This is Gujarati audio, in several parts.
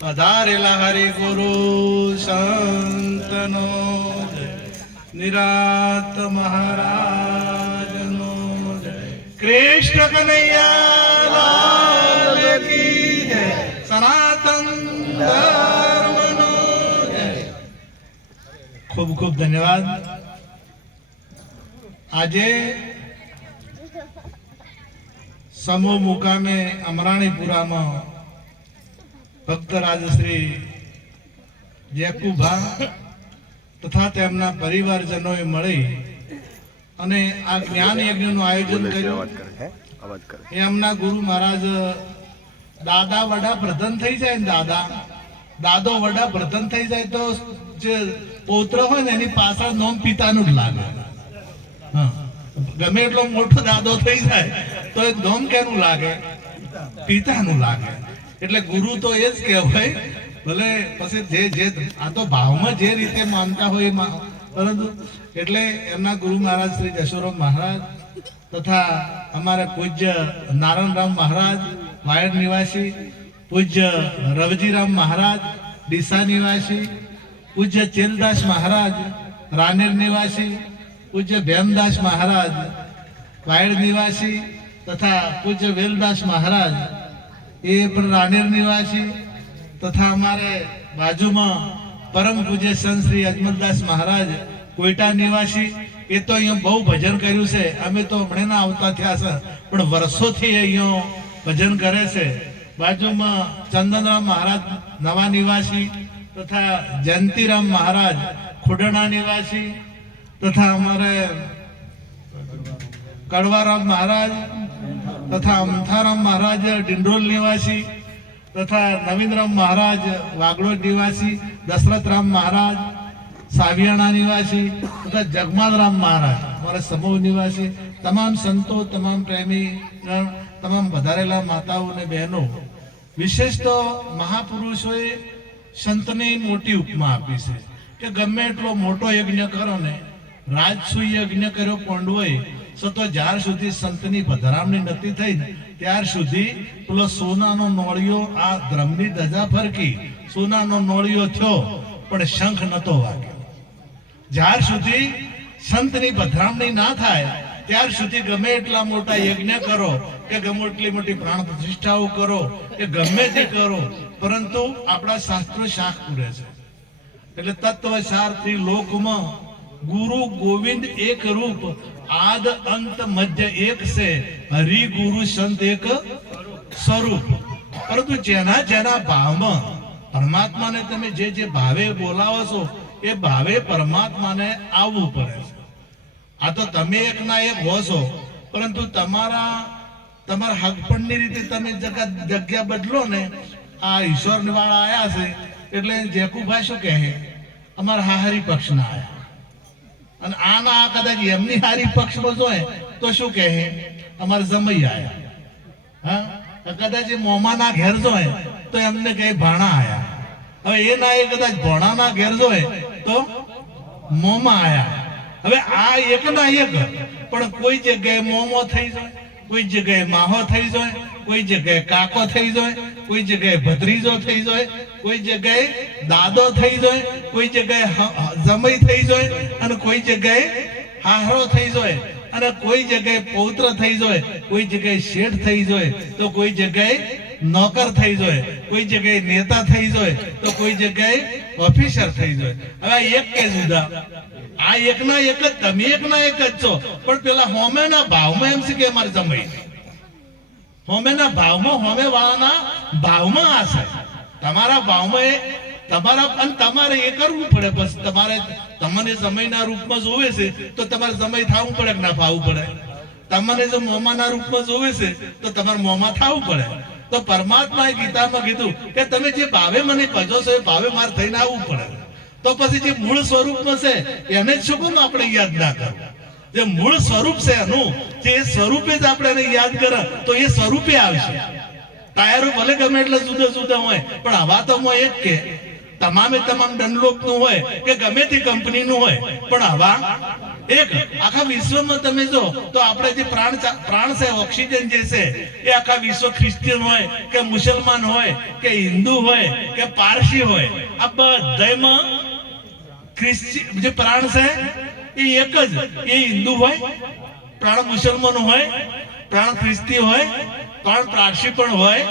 પધારેલા હરિ ગુરુ સંતનો નિરાત મહારાજનો. કૃષ્ણ કનૈયા. સનાતન ખૂબ ખૂબ ધન્યવાદ આજે સમૂહ મુકામે અમરાણીપુરામાં ભક્તરાજ શ્રી જેકુભા તથા તેમના પરિવારજનોએ મળી અને આ જ્ઞાન યજ્ઞનું આયોજન કર્યું. એ એમના ગુરુ મહારાજ દાદા વડા પ્રધાન થઈ જાય ને દાદા દાદો વડા પ્રધાન થઈ જાય તો જે પૌત્ર હોય ને એની પાછળ નોમ પિતાનું જ લાગે. હા. ગમે એટલો મોટો દાદો થઈ જાય તો એ નોમ કેનું લાગે? પિતાનું લાગે. એટલે ગુરુ તો એ જ કહેવાય. ભલે પછી જે જે આ તો ભાવમાં જે રીતે માનતા હોય એ પરંતુ એટલે એમના ગુરુ મહારાજ શ્રી જશોરામ મહારાજ તથા અમારા પૂજ્ય નારાયણરામ મહારાજ વાયડ નિવાસી, પૂજ્ય રવજીરામ મહારાજ, ડીસા નિવાસી, પૂજ્ય ચેલદાસ મહારાજ, રાનેર નિવાસી, પૂજ્ય ભેમદાસ મહારાજ વાયડ નિવાસી તથા પૂજ્ય વેલદાસ મહારાજ એ પણ રાનેર નિવાસી તથા અમારે બાજુમાં પરમ પૂજ્ય સંત શ્રી અજમલદાસ મહારાજ કોઈટા નિવાસી, એ તો અહીંયા બહુ ભજન કર્યું છે. અમે તો હમણાં ના આવતા થયા છે, પણ વર્ષોથી અહીંયા ભજન કરે છે. બાજુમાં ચંદનરામ મહારાજ નવા નિવાસી તથા જયંતિરામ મહારાજ ખુડણા નિવાસી તથા અમારે કડવારામ મહારાજ તથા અમથારામ મહારાજ ડિંડોલ નિવાસી, તથા નવીનરામ મહારાજ વાગડોદ નિવાસી, દશરથરામ મહારાજ, સાવિયાણા નિવાસી, તથા જગમાલરામ મહારાજ, અમારા સમૂહ નિવાસી, તમામ સંતો, તમામ પ્રેમી તમામ વધારેલા માતાઓ અને બહેનો. વિશેષ તો મહાપુરુષોએ સંતની મોટી ઉપમા આપી છે કે ગમે એટલો મોટો યજ્ઞ કરો ને રાજસૂય યજ્ઞ કર્યો, પાંડવોએ સતો જ્યાર સુધી સંતની પધરામણી નથી થઈ ત્યાર સુધી પેલો સોનાનો નોળિયો આ ધ્રમની ધજા ફરકી, સોનાનો નોળિયો થયો, પણ શંખ નતો વાગ્યો. જ્યાર સુધી સંતની પધરામણી ના થાય, ત્યાર સુધી ગમે એટલા મોટા યજ્ઞ કરો, કે ગમે એટલી મોટી પ્રાણ પ્રતિષ્ઠાઓ કરો, કે ગમે તે કરો, પરંતુ આપણા શાસ્ત્રો શાખ પૂરે છે. એટલે તત્વ સારથી લોકમાં ગુરુ ગોવિંદ એક રૂપ આદ અંત મધ્ય એક છે. હરિ ગુરુ સંત એક સ્વરૂપ. પરંતુ જેના જેના ભાવમાં પરમાત્માને તમે જે જે ભાવે બોલાવો છો, એ ભાવે પરમાત્માને આવવું પડે છે. આ તો તમે એક ના એક હો છો, પરંતુ તમારા તમારા હકપણની રીતે તમે જગત, જગ્યા બદલો ને, આ ઈશ્વર વાળા આવ્યા છે, એટલે જેકુભાઈ શું કહે અમારા હાહરી પક્ષના આયા. અને આના આ કદાચ એમની હારી પક્ષમાં જોય તો શું કહે? અમારે જમઈ આયા. હા? કદાચ એ મોમાના ઘેર જોય તો એમને કહે ભાણા આયા. હવે એ ના એ કદાચ ભોણાના ઘેર જોય તો મોમાં આયા. હવે આ એક ના એક, પણ કોઈ જગ્યાએ મોમો થઈ જાય. કોઈ જગ્યાએ માહો થઈ જાય કોઈ જગ્યાએ કાકો થઈ જાય કોઈ જગ્યાએ ભત્રીજો થઈ જાય કોઈ જગ્યાએ દાદો થઈ જાય કોઈ જગ્યાએ જમઈ થઈ જાય અને કોઈ જગ્યાએ હાહરો થઈ જાય અને કોઈ જગ્યાએ પૌત્ર થઈ જાય કોઈ જગ્યાએ શેઠ થઈ જાય તો કોઈ જગ્યાએ નોકર થઈ જાય કોઈ જગ્યાએ નેતા થઈ જાય તો કોઈ જગ્યાએ ઓફિસર થઈ જાય. હવે એક કે જુદા. આ એકના એક જ, તમે એકના એક જ છો. પણ પેલા હોમેના ભાવમાં એમ છે કે અમારે જમાઈ હોમેના ભાવમાં હોમે વાળાના ભાવમાં આ છે. તમારા ભાવમાં એ, તમારા, અને તમારે એ કરવું પડે બસ. તમારે તમને સમયના રૂપમાં જોવે છે, તો તમારે સમય થવું પડે કે ના ફાવવું પડે? તમને જો મોમાના રૂપમાં જોવે છે, તો તમારે મોમાં થવું પડે. તો પરમાત્માએ ગીતામાં કીધું કે તમે જે ભાવે મને ભજો છો એ ભાવે માર થઈને આવવું પડે. તો પછી જે મૂળ સ્વરૂપમાં છે, એને જ શું આપણે યાદ ના કરવું. જે મૂળ સ્વરૂપ છે એનું, જે સ્વરૂપે જ આપણે એને યાદ કરે, તો એ સ્વરૂપે આવશે. ટાયરો ભલે ગમે એટલે જુદા જુદા હોય, પણ હવા તો હું એક કે તમામે તમામ ડનલોપનું હોય કે ગમે તે કંપનીનું હોય. પણ હવા એક આખા વિશ્વમાં તમે જો, તો આપણે જે પ્રાણ પ્રાણ છે, ઓક્સિજન જે છે, એ આખા વિશ્વ ખ્રિસ્તીયન હોય કે મુસલમાન હોય કે હિન્દુ હોય કે પારસી હોય, આ બધામાં ખ્રિસ્તી, જે પ્રાણ છે, એ એક જ, એ હિન્દુ હોય, પ્રાણ મુસલમાન હોય, પ્રાણ ખ્રિસ્તી હોય, પ્રાણ પારસી પણ હોય,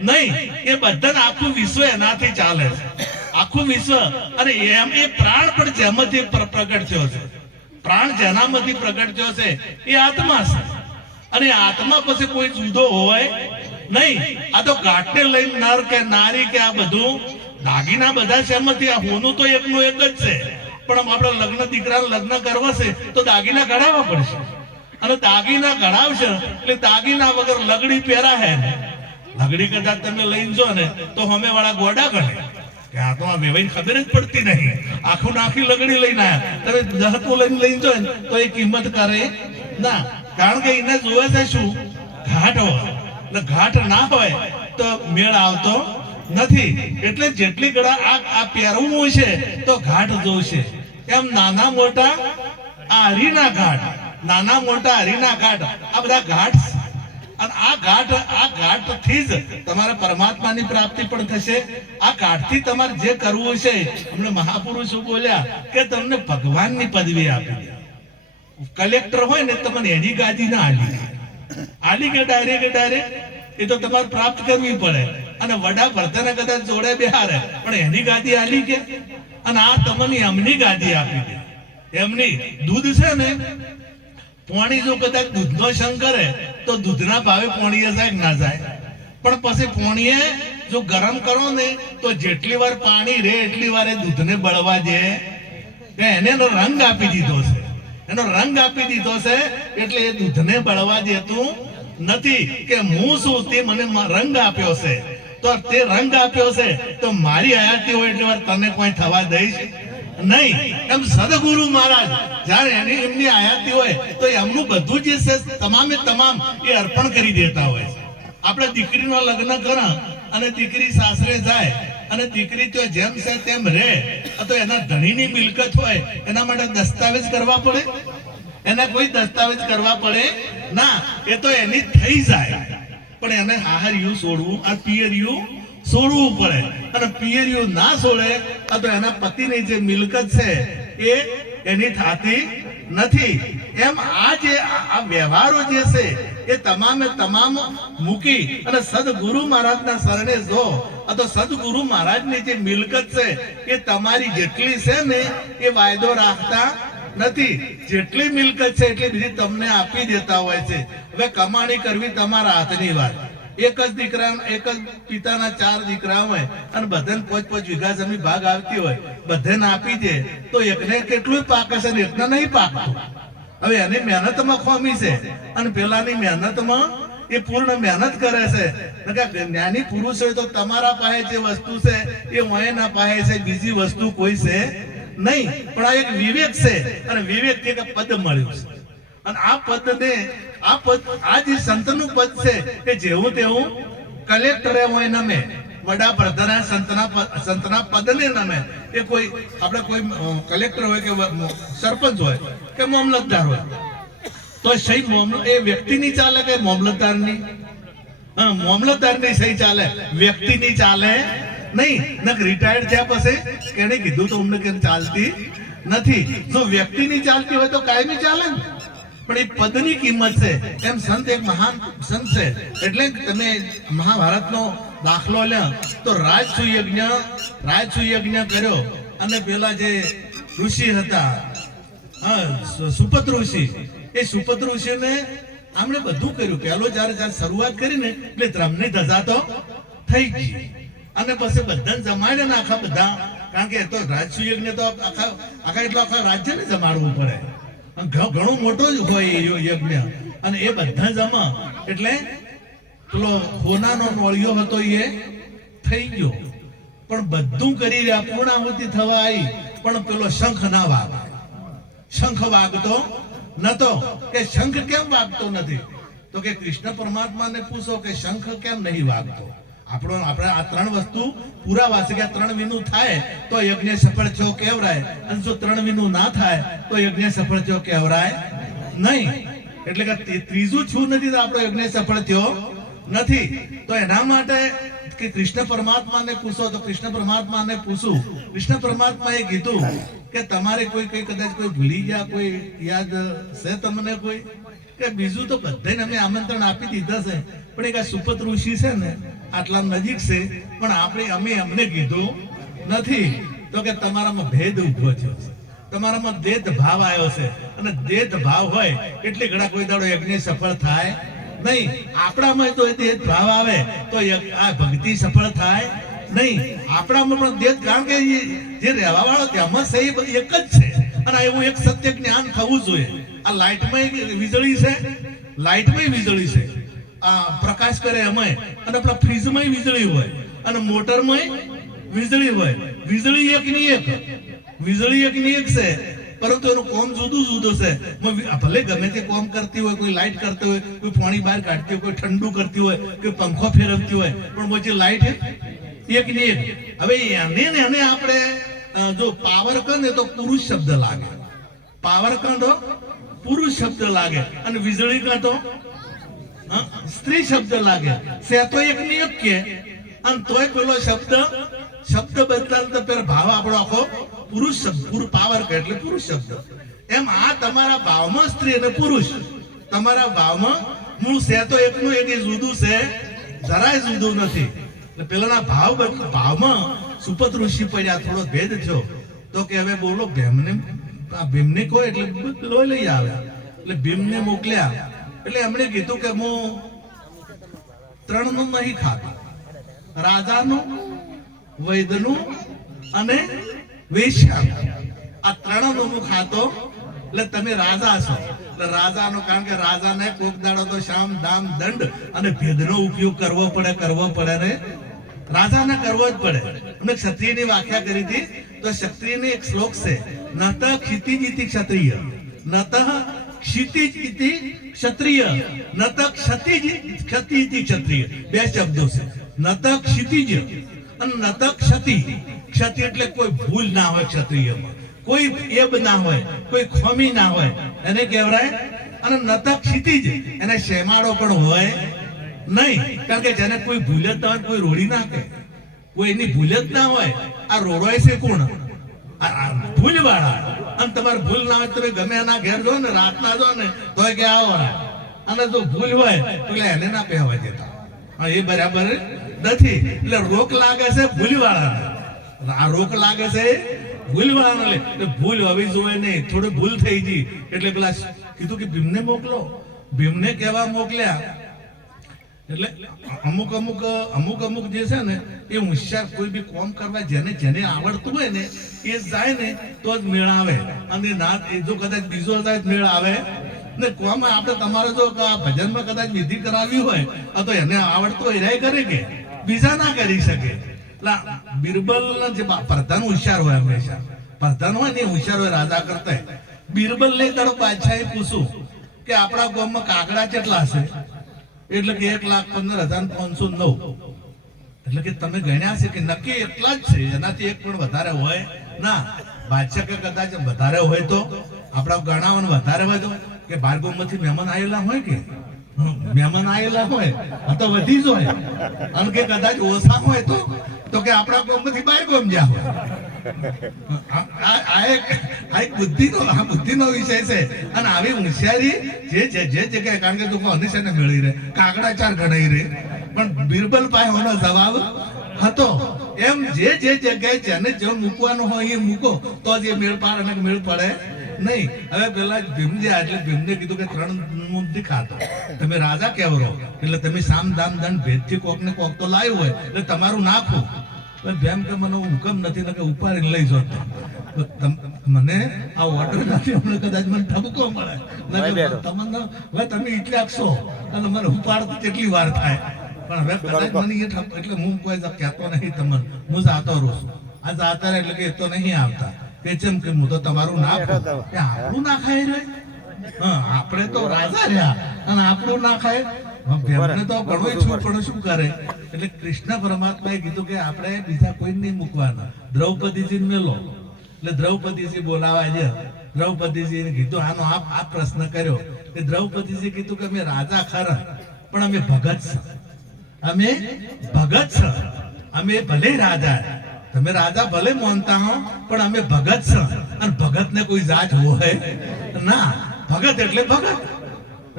નહીં, એ બધાને આખું વિશ્વ એનાથી ચાલે છે. આખું વિશ્વ, અને એમ એ પ્રાણ પણ જેમાંથી પ્રગટ થયો છે. પ્રાણ જેનામાંથી પ્રગટ થયો છે, એ આત્મા છે. અને આત્મા પછી કોઈ જુદો હોય નહીં. આ તો ઘાટને લઈને નર કે નારી કે આ બધું, દાગીના બધા શેમાંથી, આ હોનું તો એકનું એક જ છે. પણ આપણે લગ્ન દીકરાને લગ્ન કરવા છે, તો દાગીના કઢાવવા પડશે. અને દાગીના કઢાવશે એટલે દાગીના વગર લગડી પહેરા હે લગડી કદાચ તમે લઈને જો ને, તો અમે વાળા ગોડા કરે ઘાટ હોય. એટલે ના હોય તો મેળ આવતો નથી. એટલે જેટલી ગળા આ આ પહેરવું છે, તો ઘાટ જોશે. એમ નાના મોટા આ હરીના ઘાટ. નાના મોટા હરીના ઘાટ. આ બધા ઘાટ. અને આ ગાંઠ આ ઘાટથી જ તમારા પરમાત્માની પ્રાપ્તિ પણ થશે. આ ઘાટથી તમારે જે કરવું છે, અમને મહાપુરુષો બોલ્યા કે તમને ભગવાનની પદવી આપી દે. કલેક્ટર હોય ને તમને એની ગાદી ના આલી આલી કે ડાયરે કે ડાયરે એ તો તમારે પ્રાપ્ત કરવી પડે. અને વડા પ્રધાને કદાચ જોડે બિહારે, પણ એની ગાદી આલી કે? અને આ તમને એમની ગાદી આપી દે. એમની દૂધ છે ને? પોણી જો કદાચ દૂધનો શંકર કરે તો દૂધના ભાવે પોણીએ જાય ના જાય? પણ પછી પોણીએ જો ગરમ કરો ને, તો જેટલી વાર પાણી રે, એટલી વાર એ દૂધને બળવા દે. એને એનો રંગ આપી દીધો છે. એનો રંગ આપી દીધો છે, એટલે એ દૂધને બળવા દેતું નથી. કે હું શું તે મને રંગ આપ્યો છે? તો તે રંગ આપ્યો છે, તો મારી હયાતી હોય એટલે વાર તને કોઈ થવા દઈશ? નહીં, એમ સદગુરુ મહારાજ, જ્યારે એની એમની આયાતી હોય, તો એમનું બધું જે છે, તમામે તમામ એ અર્પણ કરી દેતા હોય આપણે દીકરીનો લગ્ન કરા, અને દીકરી સાસરે જાય, અને દીકરી તો જેમ છે તેમ રહે તો એના ધણીની મિલકત હોય, એના માટે દસ્તાવેજ કરવા પડે? એને કોઈ દસ્તાવેજ કરવા પડે? ના, એ તો એની થઈ જાય. પણ એને હાહરિયું છોડવું આ પિયરિયું છોડવું પડે. અને પિયરિયું ના છોડે તો એના પતિની જે મિલકત છે, એ એની થતી નથી. એમ આ જે આ વ્યવહારો જે છે, એ તમામે તમામ મૂકી અને સદગુરુ મહારાજના શરણે જો તો સદગુરુ મહારાજની જે મિલકત છે, એ તમારી જેટલી છે ને, એ વાયદો રાખતા નથી. જેટલી મિલકત છે, એટલી બીજી તમને આપી દેતા હોય છે. હવે કમાણી કરવી તમારા હાથની વાત. એક જ દીકરા, એક જ પિતાના ચાર દીકરા હોય અને બધાને પોચ પોચ વીઘા જમીન ભાગ આવતી હોય, બધાને આપી દે, તો એકને કેટલું પાકે છે એકને નહીં પાકતું. હવે એની મહેનતમાં ખોમી છે અને પેલાની મહેનતમાં એ પૂર્ણ મહેનત કરે છે. જ્ઞાની પુરુષ હોય તો તમારા પાસે જે વસ્તુ છે, એ ઓયના પાસે છે, બીજી વસ્તુ કોઈ છે નહીં. પણ આ એક વિવેક છે અને વિવેક એક પદ મળ્યું છે. અને આ પદ ને આ પદ આ જે સંતનું પદ છે, એ જેવું તેવું કલેક્ટરે હોય નમે. વડાપ્રધાન સંતના સંતના પદને નમે. એ કોઈ, આપણે કોઈ કલેક્ટર હોય કે સરપંચ હોય કે મામલતદાર હોય. તો સહી મામલો, એ વ્યક્તિની ચાલે કે મામલતદારની? હા, મામલતદારની સહી ચાલે, વ્યક્તિની ચાલે નહીં. નક રિટાયર્ડ થયા પછી એને કીધું તો અમને કેમ ચાલતી નથી. જો વ્યક્તિની ચાલતી હોય તો કાયમી ચાલે ને? પણ એ પદની કિંમત છે. એમ સંત એક મહાન સંત છે. એટલે તમે મહાભારતનો દાખલો લ્યો. તો રાજસુ યજ્ઞ રાજસુ યજ્ઞ કર્યો. અને પેલા જે ઋષિ હતા, હા સુપત ઋષિ. એ સુપત ઋષિને આમણે બધું કર્યું. પહેલો જ્યારે જ્યારે શરૂઆત કરી ને, એટલે ધ્રમની ધજા તો થઈ ગઈ. અને પછી બધાને જમાડે ને આખા બધા. કારણ કે તો રાજસુ યજ્ઞ તો આખા આખા એટલો આખા રાજ્યને જમાડવું પડે. ઘણો મોટો જ હોય યજ્ઞ. અને એ બધા જમા એટલે પેલો હોનાનો નોળિયો હતો એ થઈ ગયો. પણ બધું કરી રહ્યા, પૂર્ણાહુતિ થવા આવી પણ પેલો શંખ ના વાગે. શંખ વાગતો નતો. કે શંખ કેમ વાગતો નથી? તો કે કૃષ્ણ પરમાત્માને પૂછો કે શંખ કેમ નહીં વાગતો? આપણો આપણે આ ત્રણ વસ્તુ પુરાવા છે કે આ ત્રણ વિનું થાય તો યજ્ઞ સફળ થયો કહેવરાય. અને જો ત્રણ વિનું ના થાય તો યજ્ઞ સફળ થયો કહેવરાય નહીં. એટલે કે ત્રીજું છું નથી તો આપણો યજ્ઞ સફળ થયો નથી. તો એના માટે કે કૃષ્ણ પરમાત્માને પૂછો તો કૃષ્ણ પરમાત્માને પૂછું. કૃષ્ણ પરમાત્માએ કીધું કે તમારે કોઈ કઈ કદાચ કોઈ ભૂલી ગયા, કોઈ યાદ છે તમને કોઈ? કે બીજું તો બધાને અમે આમંત્રણ આપી દીધા છે. પણ એક આ સુપત ઋષિ છે ને આટલા નજીક છે, પણ આપણે અમે અમને કીધું નથી. તો કે તમારામાં ભેદ ઊભો થયો છે. તમારામાં દેત ભાવ આવ્યો છે. અને દેત ભાવ હોય એટલે ઘણા કોઈ દાડો યજ્ઞ સફળ થાય નહીં. આપણામાં તો દેત ભાવ આવે, તો આ ભક્તિ સફળ થાય નહીં. આપણામાં પણ દેત કારણ કે જે રહેવા વાળો તેમાં છે એ એક જ છે. અને એવું એક સત્ય જ્ઞાન થવું જોઈએ. આ લાઇટમાં વીજળી છે. લાઇટમાં વીજળી છે. આ પ્રકાશ કરે એમાંય. અને આપણા ફ્રીજમાં વીજળી હોય. અને મોટરમાં વીજળી હોય. વીજળી એક ની એક. વીજળી એક ની એક છે. પરંતુ એનું કોમ જુદું જુદું છે. ભલે ગમે તે કોમ કરતી હોય, કોઈ લાઈટ કરતી હોય, કોઈ પાણી બહાર કાઢતી હોય, કોઈ ઠંડુ કરતી હોય, કોઈ પંખો ફેરવતી હોય, પણ પછી લાઈટ એક ની એક. હવે એને ને એને આપણે જો પાવર ને તો પુરુષ શબ્દ લાગે. પાવર તો પુરુષ શબ્દ લાગે. અને વીજળી કહે તો? સ્ત્રી શબ્દ લાગે. સે તો એક નિયમ કે, અને તોય પેલો શબ્દ શબ્દ બદલાલ તો પેલો ભાવ આપણો આખો પુરુષ શબ્દ, પુરુ પાવર કે એટલે પુરુષ શબ્દ. એમ આ તમારા ભાવમાં સ્ત્રી અને પુરુષ. તમારા ભાવમાં મૂળ સે તો એકનું એક જુદું છે, જરાય જુદું નથી. એટલે પેલાના ભાવ ભાવમાં સુપત ઋષિ પડ્યા, થોડો ભેદ થયો. તો કે હવે બોલો, ભીમને, આ ભીમને કહો એટલે લઈ આવ્યા. એટલે ભીમને મોકલ્યા. એટલે એમણે કીધું કે હું ત્રણનું નહીં ખાતો. રાજાનું વૈદનું અને વેશ્યાનું. આ ત્રણનું હું ખાતો, એટલે તમે રાજા છો. રાજાનો, કારણ કે રાજાને કોક દાડો તો શામ, દામ, દંડ અને ભેદનો ઉપયોગ કરવો પડે કરવો પડે ને રાજાને કરવો જ પડે. અમે ક્ષત્રિયની વ્યાખ્યા કરી હતી. તો ક્ષત્રિયની એક શ્લોક છે, નત ખીતી જીતી ક્ષત્રિય. નત ક્ષિતિજ ઇતિ ક્ષત્રિય. નત ક્ષતિજ ક્ષતિ ઇતિ ક્ષત્રિય. બે શબ્દો છે. નત ક્ષિતિજ અને નત ક્ષતિ. ક્ષતિ એટલે કોઈ ભૂલ ના હોય ક્ષત્રિયમાં. કોઈ એબ ના હોય, કોઈ ખોમી ના હોય, એને કહેવાય અને નત ક્ષિતિજ. એને શેમાડો પણ હોય નહીં. કારણ કે જેને કોઈ ભૂલ જ ના હોય, કોઈ રોડી નાખે કોઈ એની ભૂલ જ ના હોય, આ રોડોય છે કોણ? ભૂલ વાળા અને તમારે ભૂલ ના હોય તમે ગમે એના ઘેર જો ને રાતના જો ને તોય કે આવો. અને જો ભૂલ હોય તો એને ના પહેવા દેતા. હા, એ બરાબર નથી. એટલે રોક લાગે છે ભૂલ વાળાને આ રોક લાગે છે ભૂલ વાળાને લે એટલે ભૂલ હોવી જોઈએ નહીં. થોડી ભૂલ થઈ ગઈ. એટલે પેલા કીધું કે ભીમને મોકલો. ભીમને કહેવા મોકલ્યા? એટલે અમુક અમુક અમુક અમુક જે છે ને, એ હોશિયાર કોઈ બી કોમ કરવા જેને જેને આવડતું હોય ને, એ જાય ને, તો જ મેળ આવે. અને ના, એ જો કદાચ બીજો જાય મેળ આવે, ને કોમ આપણે તમારે જો ભજનમાં કદાચ વિધિ કરાવી હોય તો એને આવડતું હોય એ કરે કે. બીજા ના કરી શકે. એટલે બિરબલ જે પ્રધાન હોશિયાર હોય હંમેશા. પ્રધાન હોય ને એ હોશિયાર હોય, રાજા કરતા બિરબલ લઈ તારો બાદશાહે પૂછું કે આપણા ગામમાં કાગડા કેટલા છે? એટલે કે એક લાખ પંદર હજાર પાંચસો નવ. એટલે કે તમે ગણ્યા છે કે નક્કી એટલા જ છે, એનાથી એક પણ વધારે હોય ના. બાદશાહ કે કદાચ વધારે હોય તો આપણા ગણાવવાનું વધારે હોય તો કે બારગોમમાંથી મહેમાન આવેલા હોય કે? મહેમાન આવેલા હોય, આ તો વધી જ હોય. અને કે કદાચ ઓછા હોય તો? તો કે આપણા ગોમમાંથી બાર ગોમ જ્યાં હોય. મૂકો, તો જ એ મેળ પાર અને મેળ પડે નહીં. હવે પેલા ભીમજી એટલે ભીમને કીધું કે ત્રણ નથી ખાતો તમે રાજા કેવરો એટલે તમે સામ, દામ, દંડ ભેદથી કોક ને કોક તો લાવ્યું હોય. એટલે તમારું નાખું. હવે કે મને હુકમ નથી કે ઉપાડીને લઈ જાઓ મને આ ઓર્ડર નથી હમણાં કદાચ મને ઠબકો મળે. તમને હવે તમે એટલે આપશો. અને મને ઉપાડતી કેટલી વાર થાય. પણ હવે કદાચ મને એ એટલે હું કોઈ કહેતો નહીં તમને. હું જાતો રહું છું. આ જાતા રહે એટલે કે એ તો નહીં આવતા. કે જેમ કે હું તો તમારું ના કે આપણું ના ખાઈ રહે હા આપણે તો રાજા રહ્યા. અને આપણું ના ખાય એમને તો ઘણું છું પણ શું કરે? એટલે કૃષ્ણ પરમાત્માએ કીધું કે આપણે બીજા કોઈ નહીં મૂકવાના. દ્રૌપદીજી મેલો. એટલે દ્રૌપદીજી બોલાવા છે દ્રૌપદીજીને કીધું આનો આ આ પ્રશ્ન કર્યો. કે દ્રૌપદીજી કીધું કે અમે રાજા ખરા પણ અમે ભગત છે. અમે ભગત છે. અમે ભલે રાજા તમે રાજા ભલે માનતા હો પણ અમે ભગત છે. અને ભગત ને કોઈ જાત હોય? ના ભગત એટલે ભગત.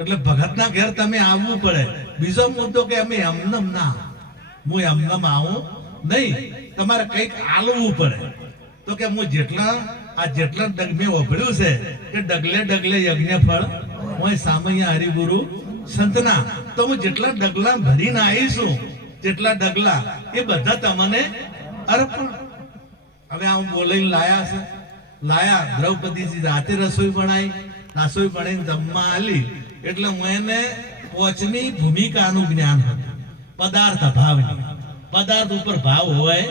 એટલે ભગતના ઘેર તમે આવવું પડે. બીજો મુદ્દો કે અમે એમનમ ના. હું એમનમ આવું નહીં. તમારે કંઈક આલવું પડે. તો કે હું જેટલા, આ જેટલા ડગ મેં ઓભળ્યું છે કે ડગલે ડગલે યજ્ઞ ફળ હું સામૈયા હરિગુરુ સંતના. તો હું જેટલા ડગલા ભરીને આવીશું જેટલા ડગલા, એ બધા તમને અર્પણ. હવે આ હું બોલાઈને લાયા છે. લાયા, દ્રૌપદીજી રાતે રસોઈ બનાવી. રસોઈ બનાવીને જમવા આલી. એટલે હું એને પોચની ભૂમિકાનું જ્ઞાન હતું. પદાર્થ ભાવની. પદાર્થ ઉપર ભાવ હોય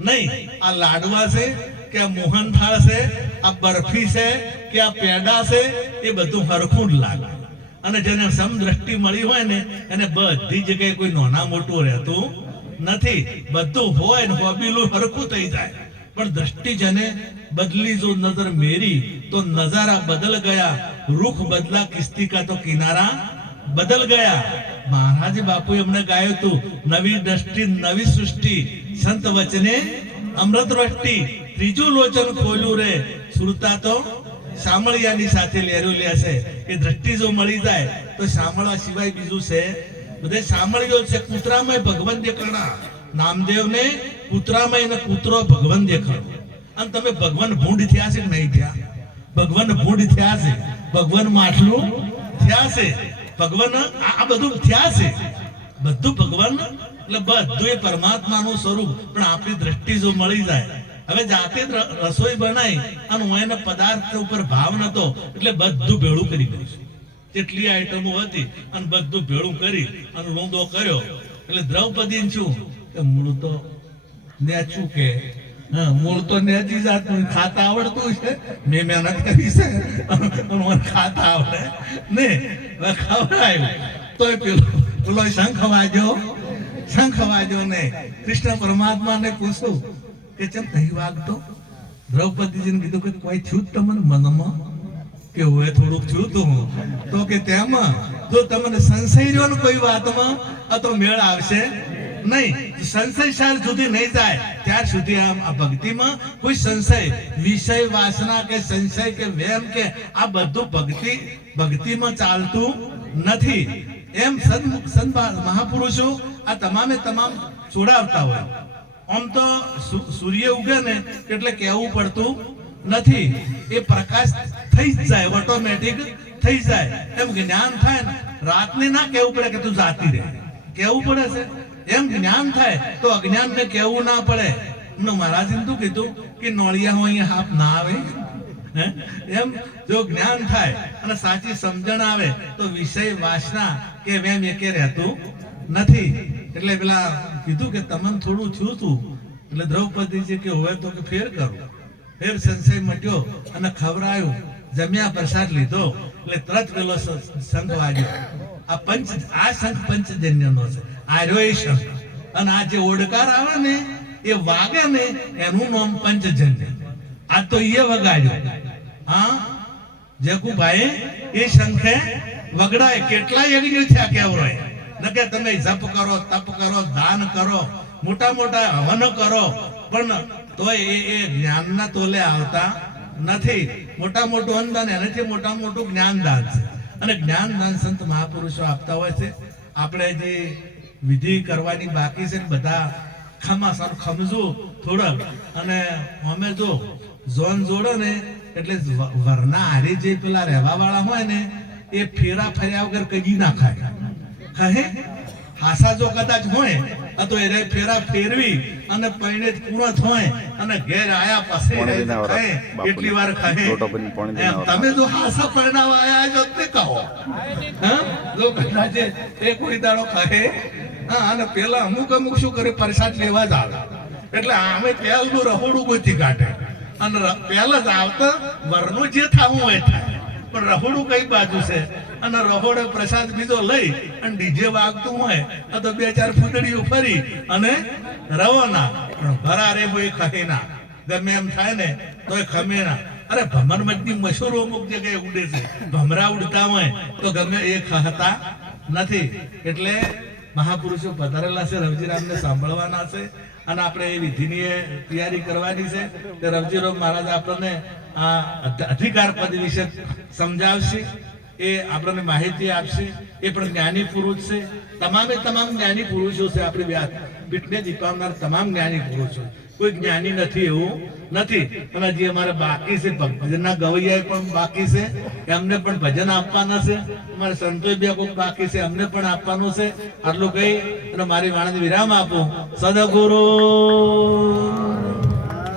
નહીં. આ લાડવા છે, કે આ મોહનથાળ છે, આ બરફી છે, કે આ પેડા છે, એ બધું હરખું જ લાગે. અને જેને સમદ્રષ્ટિ મળી હોય ને, એને બધી જગ્યાએ કોઈ નાના મોટું રહેતું નથી. બધું હોય ને, હોબીલું હરખું થઈ જાય. પણ દ્રષ્ટિ જેને બદલી જો નજર મેરી, તો નજારા બદલ ગયા રૂખ બદલા કિસ્તી કા તો કિનારા બદલ ગયા. મહારાજ બાપુ એમને ગાયું હતું, નવી દ્રષ્ટિ, નવી સૃષ્ટિ, સંત વચને અમૃત દ્રષ્ટિ ત્રીજું લોચન ખોલ્યું રે. સુરતા તો સામળિયાની સાથે લેરું લેશે એ દ્રષ્ટિ જો મળી જાય તો સાંભળવા સિવાય બીજું છે બધે શામળિયો છે કૂતરામાં ભગવાન દેખાણા. નામદેવને કૂતરામાં એને કૂતરો ભગવાન દેખાણો. અને તમે ભગવાન ભૂંડ થયા છે કે નહીં થયા? ભગવાન ભૂડ થયા છે. ભગવાન માટલું થયા છે. ભગવાન આ બધું થયા છે. બધું ભગવાન, એટલે બધું એ પરમાત્માનું સ્વરૂપ. પણ આપણી દ્રષ્ટિ જો મળી જાય, હવે જાતે જ રસોઈ બનાવી અને હું એના પદાર્થ ઉપર ભાવ નતો, એટલે બધું ભેળું કરી દઈશું કેટલી આઈટમો હતી અને બધું ભેળું કરી અને લોંદો કર્યો. એટલે દ્રૌપદી શું કે, મૂળ તો નેચું કે મૂળ તો નેજી જાતનું ખાતા આવડતું છે. મેં મહેનત કરી છે મને ખાતા આવડે ને ખવડાયું. તોય પેલો પેલો શંખ વાગ્યો શંખ વાગ્યો ને કૃષ્ણ પરમાત્માને પૂછું કે ચમ નહીં વાગતો દ્રૌપદીજીને કીધું કે કોઈ થયું તમને મનમાં? કે હવે થોડુંક થયું તું તો કે તેમાં, જો તમને સંશય રહ્યો કોઈ વાતમાં, આ તો મેળ આવશે. નહીં સંશય સાર સુધી નહીં જાય. ત્યાર સુધી આમ આ ભક્તિમાં કોઈ સંશય, વિષય વાસના કે સંશય કે વેમ કે આ બધું ભક્તિ, ભક્તિમાં ચાલતું નથી. એમ સંત મહાપુરુષો આ તમામે તમામ છોડાવતા હોય. આમ તો સૂર્ય ઉગે ને એટલે કહેવું પડતું નથી. એ પ્રકાશ થઈ જ જાય ઓટોમેટિક થઈ જાય. એમ જ્ઞાન થાય ને, રાતને ના કહેવું પડે કે તું જાતી રહે. કહેવું પડે છે. એમ જ્ઞાન થાય, તો અજ્ઞાન ને કહેવું ના પડે. એમનો મહારાજે શું કીધું કે નોળિયા હોય અહીંયા ના આવે. એમ જો જ્ઞાન થાય અને સાચી સમજણ આવે, તો વિષય વાસના કે વેમ એકે રહેતું નથી. એટલે પેલા કીધું કે તમને થોડું થયું તું. એટલે દ્રૌપદીજી કે હોય તો કે ફેર કરો. ફેર સંશય મટ્યો અને ખવડાયો. જમ્યા પ્રસાદ લીધો. એટલે તરત પેલો સંઘ વાગ્યો. આ પંચ, આ શંખ પંચજન્યનો છે. આ રહ્યો એ શંખ. અને આ જે ઓડકાર આવે ને, એ વાગે ને, એનું નામ પંચજન્ય. આ તો એ વગાડ્યો. હા? જેકુભાઈ, એ શંખે વગડાય. કેટલા યજ્ઞ આ કેવરોય? નકે તમે જપ કરો, તપ કરો, દાન કરો, મોટા મોટા હવન કરો. પણ તોય એ એ જ્ઞાનના તોલે આવતા નથી. મોટા મોટું અન્નદાન એનાથી મોટા મોટું જ્ઞાનદાન છે. અને જ્ઞાન જ્ઞાનદાન સંત મહાપુરુષો આપતા હોય છે. આપણે જે વિધિ કરવાની બાકી છે ને બધા ખમાસર ખમજો થોડોક અને અમે જો ઝોન જોડો ને, એટલે વરના હારે જે પેલા રહેવા વાળા હોય ને, એ ફેરા ફર્યા વગર કદી ના ખાય. કહે? હાસા જો કદાચ હોય તો એને ફેરા ફેરવી અને પૈણે પૂરત હોય અને ઘેર આયા પાસે તો વરા. કહે. તમે જો હાસા પરણાવ આયા જો તે કહો હા? જો કદાચ એ કોઈ દાડો કહે હા અને પેલા અમુક અમુક શું કરે પ્રસાદ લેવા જ આવે. એટલે આમે પહેલું રહોડું ગોતી કાઢે. અને પહેલા જ આવતા વરનું જે થાવું હોય થાય. પણ રહોડું કઈ બાજુ છે? અને રહોડે પ્રસાદ બીજો લઈ અને ડીજે વાગતું હોય તો બે ચાર ફૂટડીઓ ફરી અને રવાના. પણ ભરારે ભાઈ ખહે ના ગમે એમ થાય ને તોય ખમે ના અરે ભમરમતની મશૂરો અમુક જગ્યાએ ઉડે છે. ભમરા ઉડતા હોય તો ગમે એ ખહતા નથી. એટલે મહાપુરુષો પધારેલા છે, રવજીરામને સાંભળવાના છે અને આપણે એ વિધિની એ તૈયારી કરવાની છે તે રવજીરામ મહારાજ આપણને આ અધિકાર પદ વિશે સમજાવશે. એ આપણને માહિતી આપશે, એ પણ જ્ઞાની પુરુષ છે. તમામે તમામ જ્ઞાની પુરુષો છે આપણી પીઠને દીપાવનાર તમામ જ્ઞાની પુરુષો. કોઈ જ્ઞાની નથી એવું, નથી. અને જે અમારે બાકી છે ભજનના ગવૈયા પણ બાકી છે. એમને પણ ભજન આપવાના છે. અમારે સંતોષ બે કોક બાકી છે અમને પણ આપવાનું છે. આટલું કહી અને મારી વાણીને વિરામ આપો. સદગુરુ.